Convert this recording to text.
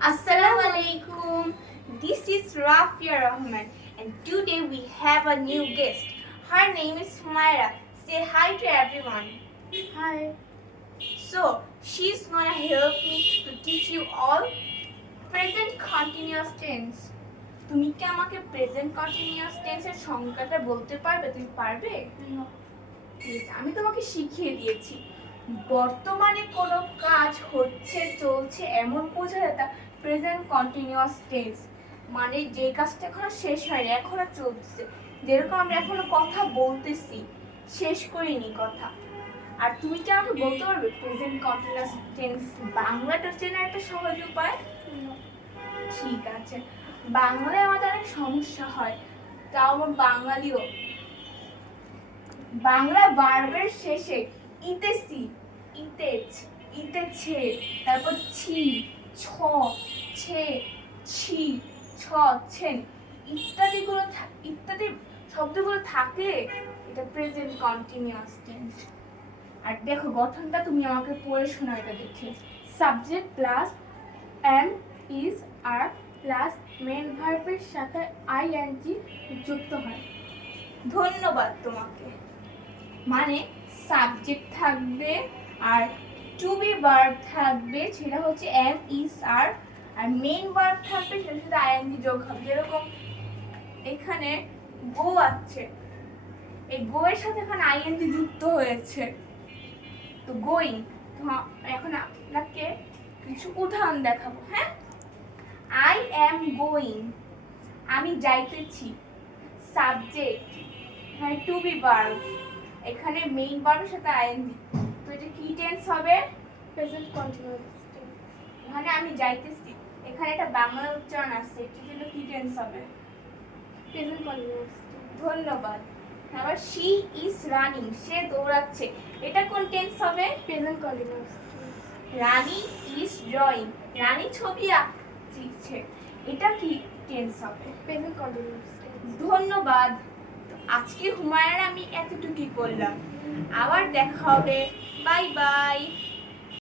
Assalamu alaikum. This is Rafia Rahman, and today we have a new guest. Her name is Humaira. Say hi to everyone. Hi. So, she's gonna help me to teach you all present continuous tense. তুমি কি আমাকে present continuous টেন্সের সংজ্ঞাটা বলতে পারবে? তুমি পারবে? Yes, আমি তোমাকে শিখিয়ে দিয়েছি। বর্তমানে কোনো কাজ হচ্ছে চলছে এমন বোঝায় তা প্রেজেন্ট কন্টিনিউয়াস টেন্স, মানে যে কাজটা এখনো শেষ হয়নি, এখনো চলছে। যেরকম আমরা এখনো কথা বলতেছি, শেষ করিনি কথা। আর তুমি কি আমাকে বলতে পারবে প্রেজেন্ট কন্টিনিউয়াস টেন্স বাংলাটা চেনার একটা সহজ উপায়? ঠিক আছে। বাংলায় আমাদের অনেক সমস্যা হয়, তাও আমার বাঙালিও। বাংলা ভার্বের শেষে ইতেছি, ইতেছ, ইতেছে, তারপর ছি, ছ, ছে, ছি, ছ, ছেন ইত্যাদি শব্দগুলো থাকলে এটা প্রেজেন্ট কন্টিনিউয়াস টেন্স। আর দেখো গঠনটা তুমি আমাকে পড়ে শোনাও এটা দেখে। Subject plus am is are plus main ভার্বের সাথে আইএনজি যুক্ত হয়। ধন্যবাদ তোমাকে। মানে সাবজেক্ট থাকবে আর টু বি ভার্ব থাকবে, সেটা হচ্ছে এম ইজ আর, আর মেইন ভার্ব থাকবে সেটার সাথে আইএনজি যোগ হবে। যেরকম এখানে গো আছে, এই গো এর সাথে এখানে আইএনজি যুক্ত হয়েছে, তো গোয়িং। তো এখন আপনাকে কিছু উদাহরণ দেখাবো। হ্যাঁ, আই অ্যাম গোয়িং, আমি যাইতেছি। সাবজেক্ট, হ্যাঁ টু বি ভার্ব, এখানে মেইন ভার্বের সাথে আইএনজি, তো এটা কি টেন্স হবে? Present continuous tense. এখানে আমি যাইতেছি, এখানে একটা বাংলা উচ্চারণ আছে, এটার জন্য কি টেন্স হবে? Present continuous tense. ধন্যবাদ। আবার শি ইজ রানিং, সে দৌড়াচ্ছে, এটা কোন টেন্স হবে? Present continuous tense. Rani is drawing, Rani ছবি আঁকছে, এটা কি টেন্স হবে? Present continuous tense. ধন্যবাদ। তো আজকে হুমায়ুন আমি এতটুকুই করলাম, আবার দেখা হবে। Bye bye.